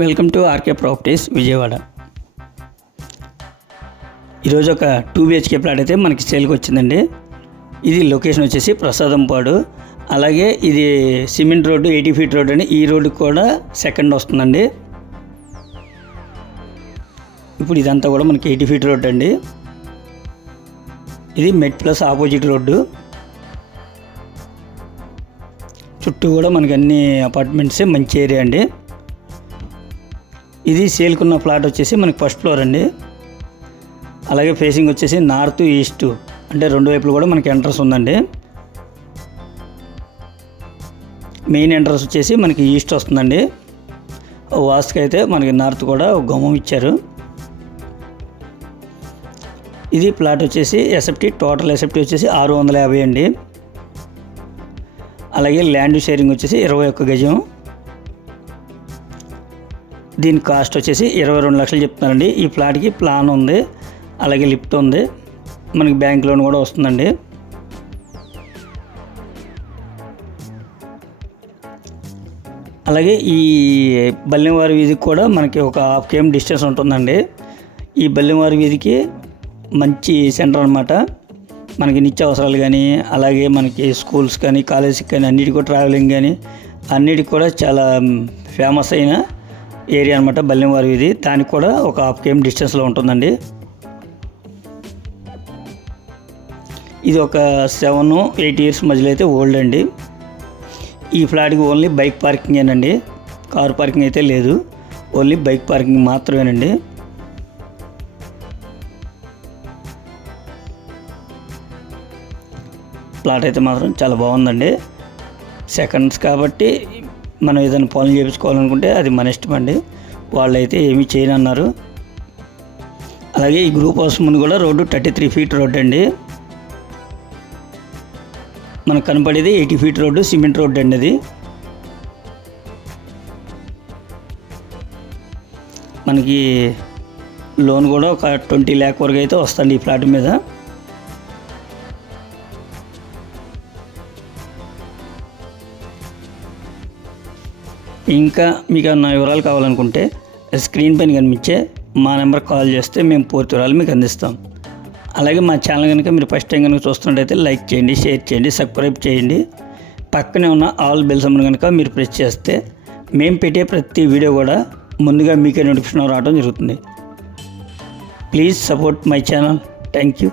Welcome to RK properties Vijayawada. ఈరోజు ఒక two BHK plot అయితే మనకి సేల్కి వచ్చిందండి. ఇది లొకేషన్ వచ్చేసి ప్రసాదంపాడు. అలాగే ఇది cement road eighty feet road అని ఈ రోడ్డు కూడా సెకండ్ వస్తుందండి. ఇప్పుడు ఇదంతా కూడా మనకి ఎయిటీ ఫీట్ రోడ్ అండి. ఇది మెట్ ప్లస్ ఆపోజిట్ రోడ్డు. చుట్టూ కూడా మనకి అన్ని అపార్ట్మెంట్సే మంచి ఏరియా అండి. ఇది సేల్కున్న ఫ్లాట్ వచ్చేసి మనకి ఫస్ట్ ఫ్లోర్ అండి. అలాగే ఫేసింగ్ వచ్చేసి నార్త్ ఈస్ట్ అంటే రెండు వైపులు కూడా మనకి ఎంట్రన్స్ ఉందండి. మెయిన్ ఎంట్రన్స్ వచ్చేసి మనకి ఈస్ట్ వస్తుందండి. వాస్తుకి అయితే మనకి నార్త్ కూడా ఒక గుమ్మం ఇచ్చారు. ఇది ప్లాట్ వచ్చేసి ఎసెప్టీ టోటల్ ఎసెప్టీ వచ్చేసి ఆరు వందల యాభై అండి. అలాగే ల్యాండ్ షేరింగ్ వచ్చేసి ఇరవై ఒక్క గజం. దీని కాస్ట్ వచ్చేసి ఇరవై రెండు లక్షలు చెప్తున్నారండి. ఈ ఫ్లాట్కి ప్లాన్ ఉంది. అలాగే లిఫ్ట్ ఉంది. మనకి బ్యాంక్ లోన్ కూడా వస్తుందండి. అలాగే ఈ బల్లెంవారి వీధికి కూడా మనకి ఒక హాఫ్ కేఎం డిస్టెన్స్ ఉంటుందండి. ఈ బల్లెంవారి వీధికి మంచి సెంటర్ అనమాట మనకి నిత్య అవసరాలు కానీ అలాగే మనకి స్కూల్స్ కానీ కాలేజీకి కానీ అన్నిటికీ కూడా ట్రావెలింగ్ కానీ అన్నిటికి కూడా చాలా ఫేమస్ అయిన ఏరియా అనమాట బల్లెంవారి వీధి దానికి కూడా ఒక హాఫ్ కేఎం డిస్టెన్స్లో ఉంటుందండి. ఇది ఒక సెవెన్ ఎయిట్ ఇయర్స్ మధ్యలో అయితే ఓల్డ్ అండి. ఈ ఫ్లాట్కి ఓన్లీ బైక్ పార్కింగేనండి కార్ పార్కింగ్ అయితే లేదు. ఓన్లీ బైక్ పార్కింగ్ మాత్రమేనండి. ప్లాట్ అయితే మాత్రం చాలా బాగుందండి. సెకండ్స్ కాబట్టి మనం ఏదైనా పాలన చేయించుకోవాలనుకుంటే అది మన ఇష్టం అండి. వాళ్ళైతే ఏమీ చేయనన్నారు. అలాగే ఈ గ్రూప్ హౌస్ ముందు కూడా road thirty three feet road అండి. మనకు కనపడేది eighty feet road cement road అండి అది. మనకి లోన్ కూడా ఒక ట్వంటీ ల్యాక్ వరకు అయితే వస్తుంది ఈ ఫ్లాట్ మీద. ఇంకా మీకు ఏమన్నా వివరాలు కావాలనుకుంటే స్క్రీన్ పైన కనిపించే మా నెంబర్ కాల్ చేస్తే మేము పూర్తి వివరాలు మీకు అందిస్తాం. అలాగే మా ఛానల్ కనుక మీరు ఫస్ట్ టైం కనుక చూస్తున్నట్టయితే లైక్ చేయండి షేర్ చేయండి సబ్స్క్రైబ్ చేయండి. పక్కనే ఉన్న ఆల్ బెల్ సమ్మన్ కనుక మీరు ప్రెస్ చేస్తే మేము పెట్టే ప్రతి వీడియో కూడా ముందుగా మీకే నోటిఫికేషన్ రావడం జరుగుతుంది. Please support my channel. Thank you.